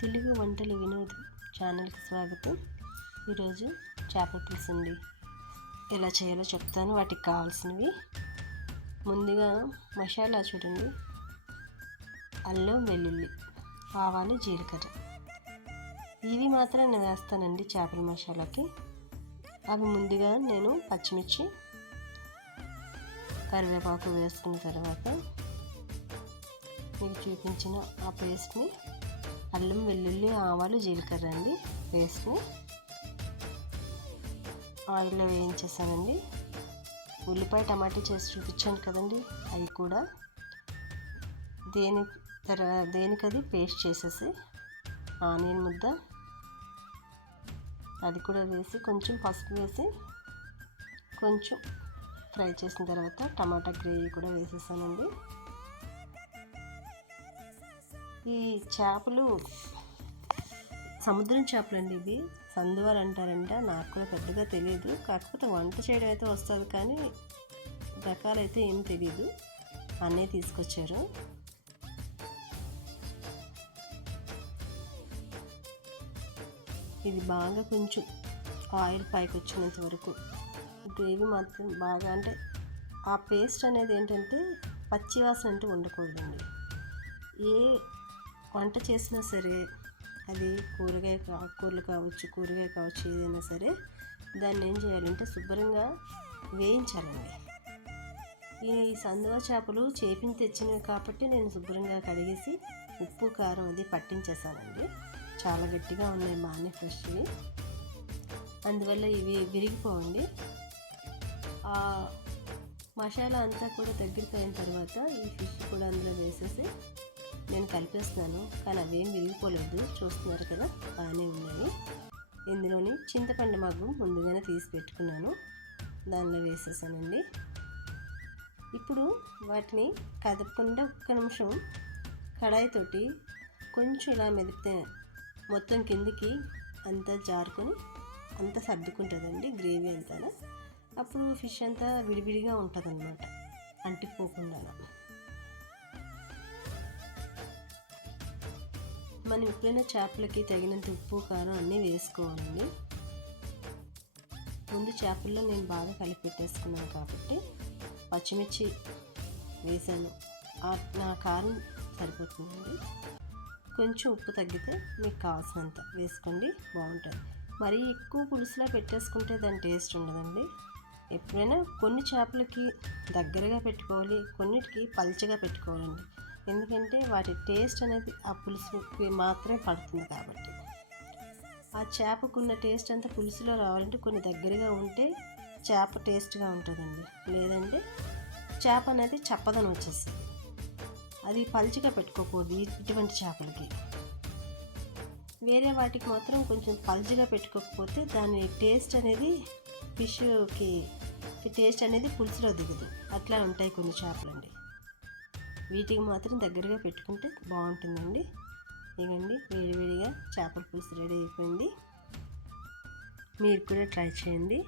తెలుగు వంటలు వినోద్ ఛానల్కి స్వాగతం. ఈరోజు చేపల పులుసు అండి. ఎలా చేయాలో చెప్తాను. వాటికి కావాల్సినవి ముందుగా మసాలా చూడండి. అల్లం, వెల్లుల్లి, ఆవాలు, జీలకర్ర ఇవి మాత్రం నేను వేస్తానండి చేపల మసాలాకి. అవి ముందుగా నేను పచ్చిమిర్చి, కరివేపాకు వేసుకున్న తర్వాత మీకు చూపించిన ఆ పేస్ట్ని అల్లం, వెల్లుల్లి, ఆవాలు, జీలకర్ర అండి వేసుకుని ఆయిల్లో వేయించేసానండి. ఉల్లిపాయ, టమాటా చేసి చూపించాను కదండి, అవి కూడా దేనికది పేస్ట్ చేసేసి ఆనియన్ ముద్ద అది కూడా వేసి కొంచెం పసుపు వేసి కొంచెం ఫ్రై చేసిన తర్వాత టమాటా గ్రేవీ కూడా వేసేసానండి. ఈ చేపలు సముద్రం చేపలండి. ఇవి సందువాలు అంటారంట. నాకు కూడా పెద్దగా తెలియదు. కాకపోతే వంట చేయడం అయితే వస్తుంది, కానీ రకాలైతే ఏం తెలియదు. అన్నీ తీసుకొచ్చారు. ఇది బాగా కొంచెం ఆయిల్ పైకి వచ్చినంత వరకు గ్రేవీ మాత్రం బాగా, అంటే ఆ పేస్ట్ అనేది ఏంటంటే పచ్చివాసన అంటూ ఉండకూడదండి. ఏ వంట చేసినా సరే, అది ఆకుకూరలు కావచ్చు, కూరగాయ కావచ్చు, ఏదైనా సరే దాన్ని ఏం చేయాలంటే శుభ్రంగా వేయించాలండి. ఈ సందువ చేపలు చేపిని తెచ్చినవి కాబట్టి నేను శుభ్రంగా కడిగేసి ఉప్పు, కారం అది పట్టించేసానండి. చాలా గట్టిగా ఉన్నాయి, బాగానే ఫ్రెష్వి. అందువల్ల ఇవి విరిగిపోవండి. ఆ మసాలా అంతా కూడా దగ్గరికి అయిన తర్వాత ఈ ఫిష్ కూడా అందులో వేసేసి నేను కలిపేస్తున్నాను. కానీ అవేం విరిగిపోలేదు, చూస్తున్నారు కదా, బాగానే ఉన్నాయి. ఇందులోని చింతపండు మగ్గు ముందుగానే తీసి పెట్టుకున్నాను, దానిలో వేసేసానండి. ఇప్పుడు వాటిని కదపకుండా ఒక్క నిమిషం కడాయితోటి కొంచెం ఇలా మెదిపితే మొత్తం కిందికి అంతా జారుకొని అంతా సర్దుకుంటుందండి గ్రేవీ అంతా. అప్పుడు ఫిష్ అంతా విడివిడిగా ఉంటుంది అన్నమాట, అంటిపోకుండా. మనం ఎప్పుడైనా చేపలకి తగినంత ఉప్పు, కారం అన్నీ వేసుకోవాలండి. ముందు చేపల్లో నేను బాగా కలిపి పెట్టేసుకున్నాను కాబట్టి పచ్చిమిర్చి వేసాను. నా కారం సరిపోతుందండి. కొంచెం ఉప్పు తగ్గితే మీకు కావాల్సినంత వేసుకోండి, బాగుంటుంది. మరీ ఎక్కువ పులుసులా పెట్టేసుకుంటే దాని టేస్ట్ ఉండదండి. ఎప్పుడైనా కొన్ని చేపలకి దగ్గరగా పెట్టుకోవాలి, కొన్నిటికి పల్చగా పెట్టుకోవాలండి. ఎందుకంటే వాటి టేస్ట్ అనేది ఆ పులుసుకి మాత్రమే పడుతుంది కాబట్టి. ఆ చేపకున్న టేస్ట్ అంతా పులుసులో రావాలంటే కొన్ని దగ్గరగా ఉంటే చేప టేస్ట్గా ఉంటుందండి. లేదంటే చేప అనేది చప్పదనం వచ్చేస్తుంది. అది పల్చగా పెట్టుకోకూడదు ఇటువంటి చేపలకి. వేరే వాటికి మాత్రం కొంచెం పల్చగా పెట్టుకోకపోతే దాని టేస్ట్ అనేది ఫిష్కి టేస్ట్ అనేది పులుసులో దిగదు. అట్లా ఉంటాయి కొన్ని చేపలండి. వీటికి మాత్రం దగ్గరగా పెట్టుకుంటే బాగుంటుందండి. ఇవ్వండి, వేడివేడిగా చేపల పులుసు రెడీ అయిపోయింది. మీరు కూడా ట్రై చేయండి.